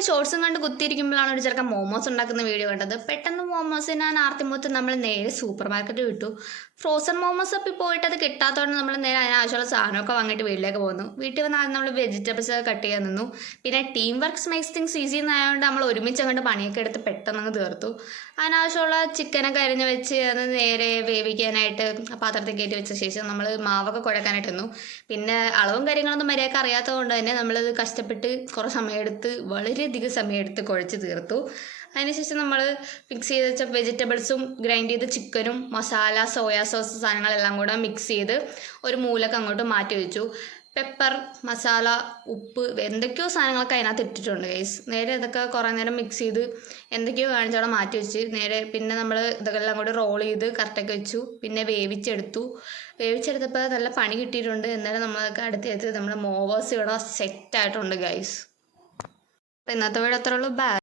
യൂട്യൂബിൽ ഷോർട്സും കണ്ട് കുത്തിയിരിക്കുമ്പോഴാണ് ഒരു ചെറുക്കൻ മോമോസ് ഉണ്ടാക്കുന്ന വീഡിയോ കണ്ടത്. പെട്ടെന്ന് മോമോസ് ഞാൻ ആർത്തിമുത്ത് നമ്മൾ നേരെ സൂപ്പർ മാർക്കറ്റ് വിട്ടു. ഫ്രോസൺ മോമോസ് അപ്പോൾ പോയിട്ട് അത് കിട്ടാത്തതുകൊണ്ട് നമ്മൾ നേരെ അതിനാവശ്യമുള്ള സാധനമൊക്കെ വാങ്ങിയിട്ട് വീട്ടിലേക്ക് പോകുന്നു. വീട്ടിൽ വന്ന് ആദ്യം നമ്മൾ വെജിറ്റബിൾസ് ഒക്കെ കട്ട് ചെയ്യാൻ നിന്നു. പിന്നെ team works makes things easy എന്നായതുകൊണ്ട് നമ്മൾ ഒരുമിച്ച് അങ്ങോട്ട് പണിയൊക്കെ എടുത്ത് പെട്ടെന്ന് അങ്ങ് തീർത്തു. അതിനാവശ്യമുള്ള ചിക്കനൊക്കെ അരിഞ്ഞ് വെച്ച് അത് നേരെ വേവിക്കാനായിട്ട് പാത്രത്തിൽ കയറ്റി വെച്ച ശേഷം നമ്മൾ മാവൊക്കെ കുഴക്കാനായിട്ട് നിന്നു. പിന്നെ അളവും കാര്യങ്ങളൊന്നും മര്യാദക്ക് അറിയാത്തത് കൊണ്ട് തന്നെ നമ്മളത് കഷ്ടപ്പെട്ട് കുറേ സമയമെടുത്ത് വളരെയധികം സമയമെടുത്ത് കുഴച്ച് തീർത്തു. അതിനുശേഷം നമ്മൾ മിക്സ് ചെയ്ത് വെച്ച വെജിറ്റബിൾസും ഗ്രൈൻഡ് ചെയ്ത ചിക്കനും മസാല സോയാ സോസ് സാധനങ്ങളെല്ലാം കൂടെ മിക്സ് ചെയ്ത് ഒരു മൂലക്ക് അങ്ങോട്ട് മാറ്റി വെച്ചു. പെപ്പർ മസാല ഉപ്പ് എന്തൊക്കെയോ സാധനങ്ങളൊക്കെ അതിനകത്ത് ഇട്ടിട്ടുണ്ട് ഗൈസ്. നേരെ ഇതൊക്കെ കുറേ നേരം മിക്സ് ചെയ്ത് എന്തൊക്കെയോ കാണിച്ചവിടെ മാറ്റി വെച്ച് നേരെ പിന്നെ നമ്മൾ ഇതൊക്കെ എല്ലാം കൂടി റോൾ ചെയ്ത് കറക്റ്റൊക്കെ വെച്ചു. പിന്നെ വേവിച്ചെടുത്തപ്പോൾ നല്ല പണി കിട്ടിയിട്ടുണ്ട്. എന്നാലും നമ്മളതൊക്കെ അടുത്ത് നമ്മുടെ മോമോസ് ഇവിടെ സെറ്റായിട്ടുണ്ട് ഗൈസ്. അപ്പോൾ ഇന്നത്തെ വീഡിയോ അത്രേ ഉള്ളൂ. ബൈ.